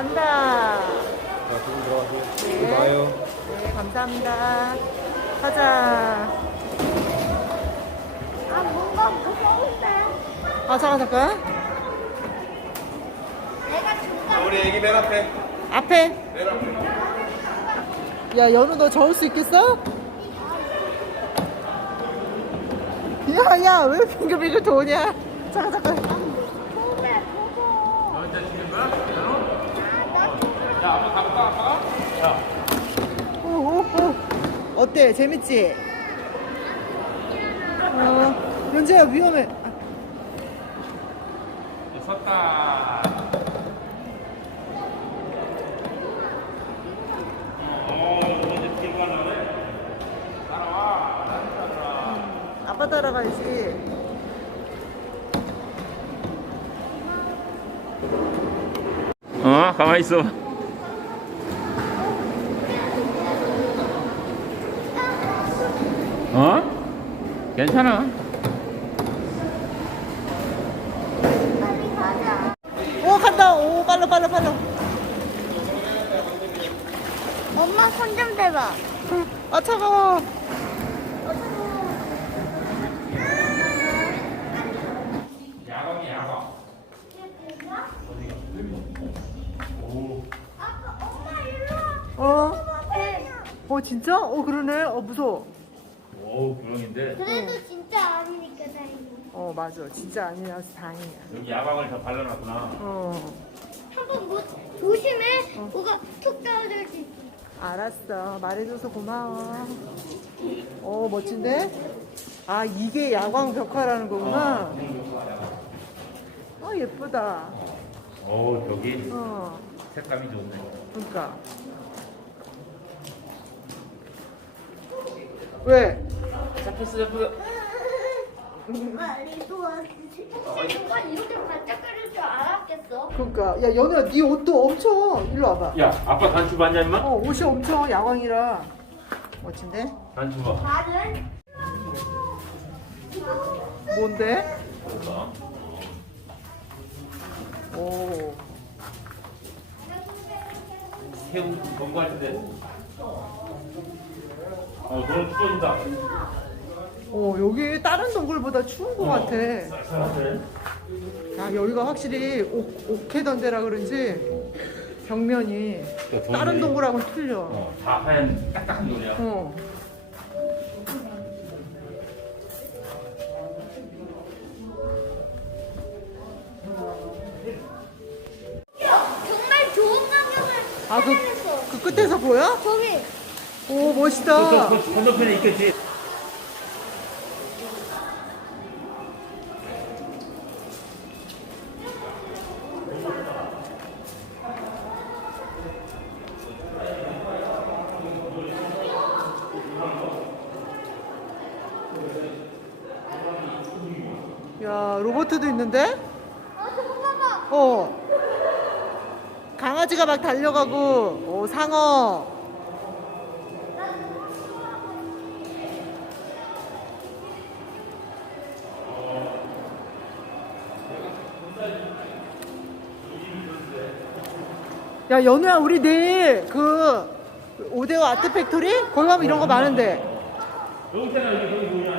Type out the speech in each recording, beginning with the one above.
가자. 자, 두분 들어가세요. 네. 네. 와요. 네, 감사합니다. 가자. 아 뭔가 무서운데. 아, 잠깐, 잠깐. 내가 중간. 우리 애기 맨 앞에. 앞에. 맨 앞에. 야, 연우 너 저을 수 있겠어? 야, 야, 왜 빙글빙글 도냐? 잠깐, 잠깐. 보고. 너 이제 죽는 거야? 아빠 가볼까, 아빠가? 야. 오, 오, 오. 어때? 재밌지? 어, 연재야, 위험해. 아, 섰다. 어, 너 이제 뒤로 가려네. 따라와. 따라와. 아빠 따라가야지. 어, 가만히 있어. 괜찮아. 오, 간다. 오, 빨라, 빨라, 빨라. 엄마 손 좀 대봐. 아, 차가워. 어? 어, 진짜? 어, 그러네. 어, 무서워. 오, 구렁인데. 그래도 진짜 아니니까 다행이야. 어, 맞아. 진짜 아니라서 다행이야. 여기 야광을 다 발라놨구나. 어, 한번 뭐 조심해. 뭐가 툭 떨어질지. 알았어. 말해줘서 고마워. 어, 멋진데? 아, 이게 야광 벽화라는 거구나. 어, 예쁘다. 오, 저기 어, 색감이 좋네. 그러니까. 왜? 잡혔어, 잡혔어. 빨리 도와주지. 혹시 누가 이렇게 반짝거릴 줄 알았겠어? 그러니까. 야, 연우야, 네 옷도 엄청. 일로 와봐. 야, 아빠 단추 봤냐, 임마? 어, 옷이 엄청 야광이라. 멋진데? 단추 봐. 뭔데? 오. 새우 본거 같은데. 어, 너무 추워진다. 어, 여기 다른 동굴보다 추운 것 같아. 야, 여기가 확실히 옥, 옥해던 데라 그런지 벽면이 또 동굴이- 다른 동굴하고는 틀려. 어, 다 하얀 딱딱한 돌이야. 어. 정말 좋은 광경을 아, 그, 찾아냈어. 그 끝에서 보여? 거기 오, 멋있다. 그, 그 건너편에 있겠지. 로버트도 있는데? 봐봐. 어. 강아지가 막 달려가고, 오, 상어. 야, 연우야, 우리 내일 그 오데오 아트 팩토리? 거기 가면 이런 거 많은데. 여기 있잖아, 여기, 여기 뭐냐.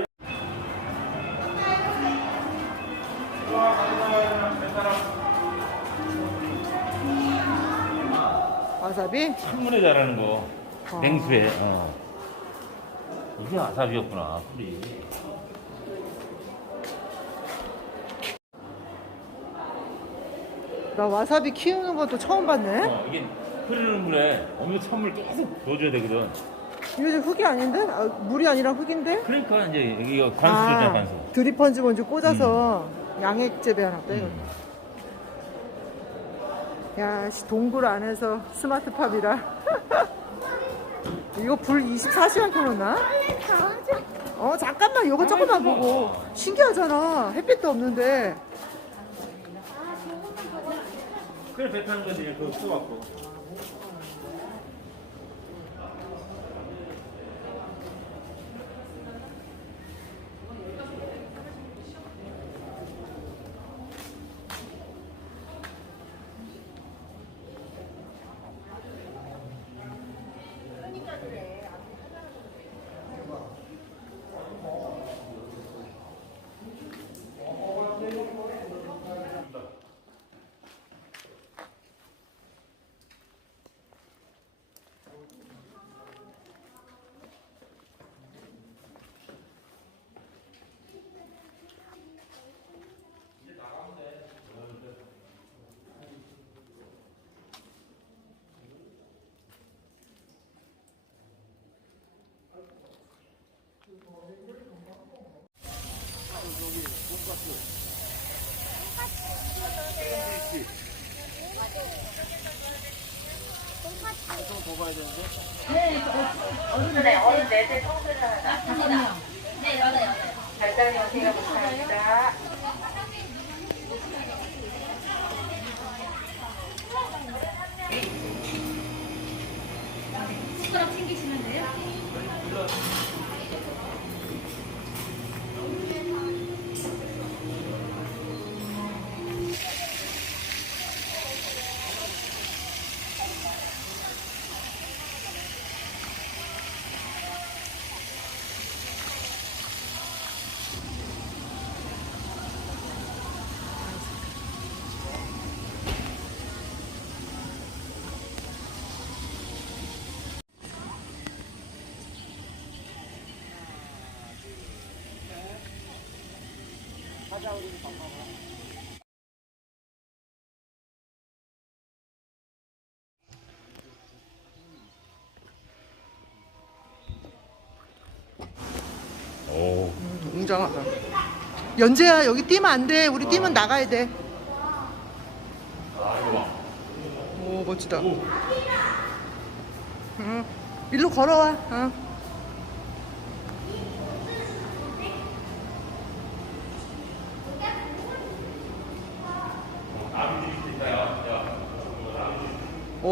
와사비? 창문에 자라는 거. 어. 냉수에. 어. 이게 아삽이었구나, 풀이. 나 와사비 키우는 것도 처음 봤네. 어, 이게 흐르는 물에 엄청 찬물 계속 넣어줘야 되거든. 이거 지금 흙이 아닌데? 아, 물이 아니라 흙인데? 그러니까 이제 여기가 관수잖아, 관수. 드리펀지 먼저 꽂아서 양액 재배하나 보다. 이거. 음. 야, 씨, 동굴 안에서 스마트팝이라. 이거 불 24시간 켜놓나? 어, 잠깐만, 이거 조금만 보고. 신기하잖아. 햇빛도 없는데. 그래, 배 타는 거지, 그거 써갖고. 돈까스. 좀더 봐야 되는데. 네, 어른네, 어른 네대 성들을 하나. 네, 맞아요. 잘 다녀오세요. 감사합니다. 연재야 여기 뛰면 안 돼. 우리 뛰면 나가야 돼. 오 멋지다. 응. 일로 걸어와.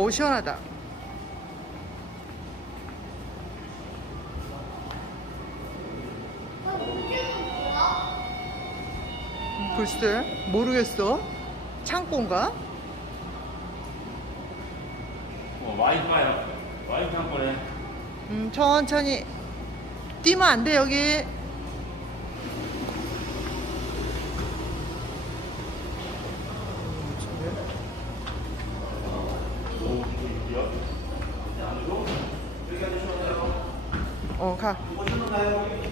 어. 오 시원하다. 글쎄 모르겠어. 창고인가? 어, 와이파이 와이파이 한 번에. 음, 천천히 뛰면 안 돼 여기. 어 가.